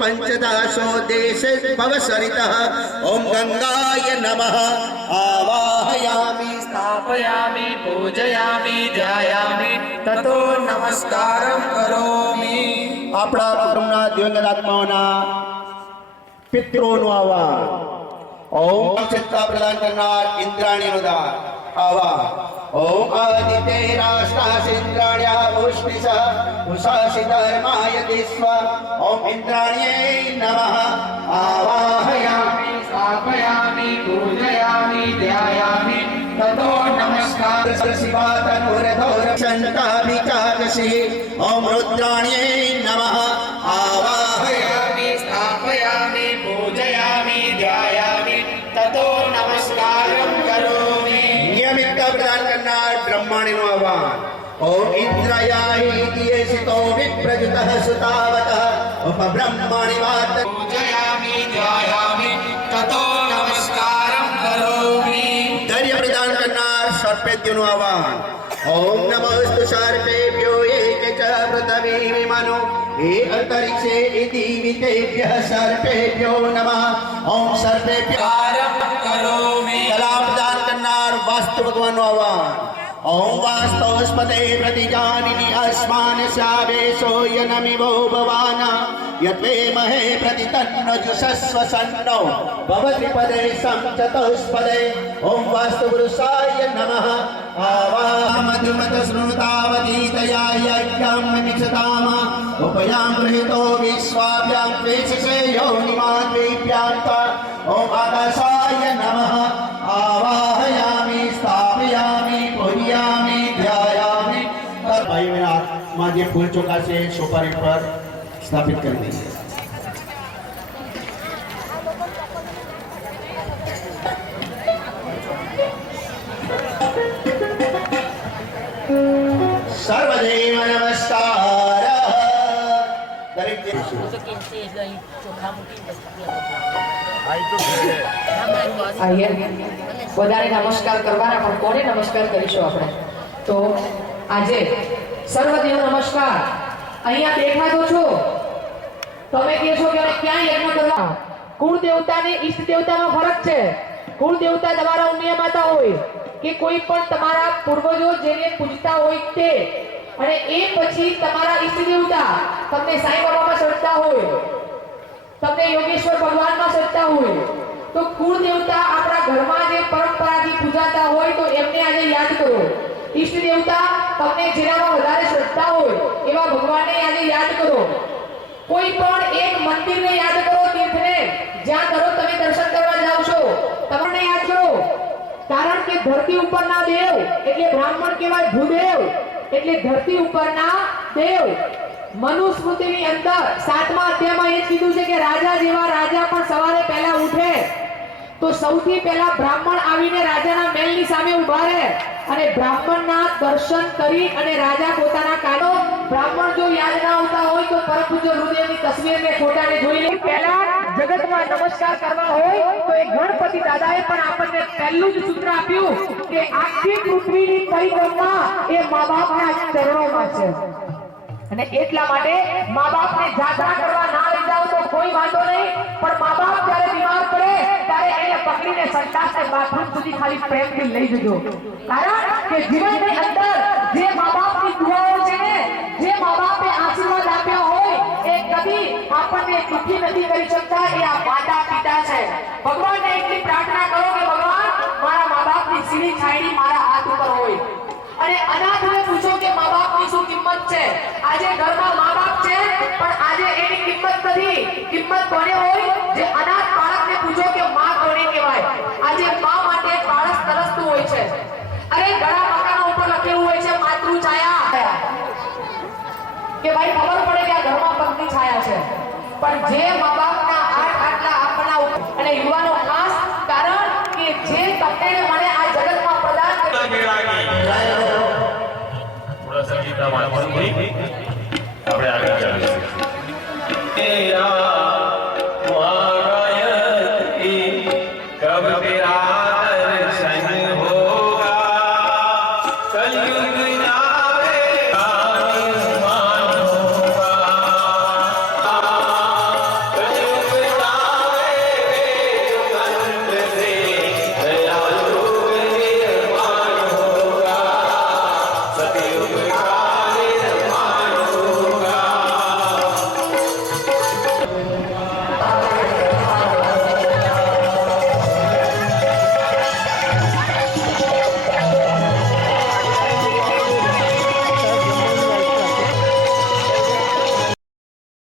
पंचदशो देशे भवसरितः ओम गंगाय नमः आवाहयामि स्थापयामि पूजयामि ध्यायामि ततो नमस्कारं करोमि। આપણા કુટુંબના દિવંગત આત્માઓના પિતૃઓનું આવા ઓમ સત્તા પ્રદાન કરનાર ઇન્દ્રાણીનો દાન આવા ओम आदिते राष्ट्रासिंद्राण्या उष्णिष उषासि धर्माय दिस्व ओम इंद्राण्ये नमः आवाहयामि स्थापयामि पूजयामि ध्यायामि ततो नमस्कार शिवातनुरधोर शंताभिचाकसि ओम रुद्राण्ये नमः आवाहयामि स्थापयामि पूजयामि ध्यायामि ततो नमस्कारं करोमि। नियमित प्रदान करनार ब्रह्माण्डनु आह्वान ओम इंद्रयाहि दियसितो विप्रजुतः सुतावतः उपब्रह्मणि वात पूजयामि ध्यायामि ततो नमस्कारं करोमि। धैर्य प्रदान करनार सर्पेद्युनु आह्वान ओम नमोस्तु सर्पेभ्यो ये च पृथ्वी विमनो ये अंतरिक्षे इति वितेभ्यः सर्पेभ्यो नमः ओम सर्पेभ्यो करोमि। कला प्रदान करनार वास्तु भगवान आह्वान ओम वास्तवस्पते प्रतिजानिनि अस्मान् शावेशो यनमिवो भवान यद्वेमहे प्रतितन्नजुषस्व सन्नो भवति पदे संचतुष्पदे ओम वास्तु पुरुषाय नमः आवामधुमत श्रुतावतीतया यज्ञं निक्षताम उपयां गृहीतो विश्वाभ्यां प्रेषसे योनिमाद्वीभ्यां ओम आकाशाय नमः आवाहयामि स्थापयामि पूजयामि ध्यायामि। भाई मेरा आत्मा जे फूल चौका से सोपारी पर स्थापित कर दीजिए। सर्वदेव नमस्कार। વધારે નમસ્કાર કરવાના પણ કોને નમસ્કાર કરીશું આપણે? તો આજે સર્વદેવ નમસ્કાર અહીંયા બેઠા તો છો, તમે કહેશો કે ક્યાં યજ્ઞ કરવા? કુળ દેવતા ને ઈષ્ટ દેવતાનો ફરક છે. કુળ દેવતા તમારા ઉમિયા માતા હોય કે કોઈ પણ તમારા પૂર્વજો જેને પૂજતા હોય તે, અને એ પછી તમારા ઈષ્ટ દેવતા તમને સાંઈ બાબામાં શ્રદ્ધા હોય, તમને યોગેશ્વર ભગવાનમાં શ્રદ્ધા હોય, તો કુળ દેવતા આપણા ઘરમાં જે પરંપરાથી પૂજાતા હોય તો એમને આજે યાદ કરો. ઈષ્ટ દેવતા તમને જેનામાં વધારે શ્રદ્ધા હોય એવા ભગવાનને આજે યાદ કરો. કોઈ પણ એક મંદિરને યાદ કરો, તીર્થને જ્યાં કરો તમે દર્શન કરવા જાવ છો, તમને યાદ કરો. કારણ કે ધરતી ઉપરના દેવ એટલે બ્રાહ્મણ કહેવાય, ભૂદેવ એટલે ધરતી ઉપરના દેવ. મનુસ્મૃતિની અંદર 7મા અધ્યાયમાં એ કીધું છે કે રાજા જેવા રાજા પણ સવારે પહેલા ઉઠે તો સૌથી પહેલા બ્રાહ્મણ આવીને રાજાના મહેલની સામે ઊભા રહે અને બ્રાહ્મણના દર્શન કરી અને રાજા પોતાના કાનો બ્રાહ્મણ જો યાદ ના આવતા હોય તો પરમ પૂજ્ય ગુરુદેવની તસવીરને ફોટાને જોઈ લે. પહેલા જગતમાં નમસ્કાર કરવા હોય તો એ ગણપતિ દાદાએ પણ આપણને પહેલું જ સૂત્ર આપ્યું કે આખી પૃથ્વીની પરિક્રમા એ મા બાપના ચરણોમાં છે. અને એટલા માટે મા બાપને જાત્રા કરવા ના લઈ જાવ તો કોઈ વાંધો નહીં, પણ મા બાપ જ્યારે બીમાર પડે ત્યારે એને પકડીને સંતાસને બાથરૂમ સુધી ખાલી પ્રેમથી લઈ જજો. કારણ કે જીવનની અંદર જે મા બાપની દુઆઓ છે ને, જે મા બાપે આશીર્વાદ આપ્યા હોય એ કદી આપણને દુઃખી નથી કરી શકતા. એ આ માતા પિતા છે. ભગવાનને એટલી પ્રાર્થના કરો કે ભગવાન મારા મા બાપની સીધી છાયડી મારા હાથ ઉપર હોય. અને અનાથને પૂછો કે મા બાપની શું કિંમત છે. આજે ઘરમાં મા બાપ છે પણ આજે એની કિંમત નથી. કિંમત કોને હોય? જે અનાથ બાળકને પૂછો કે માં કોને કહેવાય. આજે મા માટે બાળક તરસતું હોય છે. અરે ઘણા મકાનો ઉપર લખેલું હોય છે માતૃ છાયા, કે ભાઈ ખબર પડે કે આ ઘરમાં પગની છાયા છે. પણ જે મા બાપના હાથ આટલા આપણા અને યુવાનો ખાસ કારણ કે જે તમને મને આ જગતમાં પ્રદાન કર્યું. थोड़ा सा गीता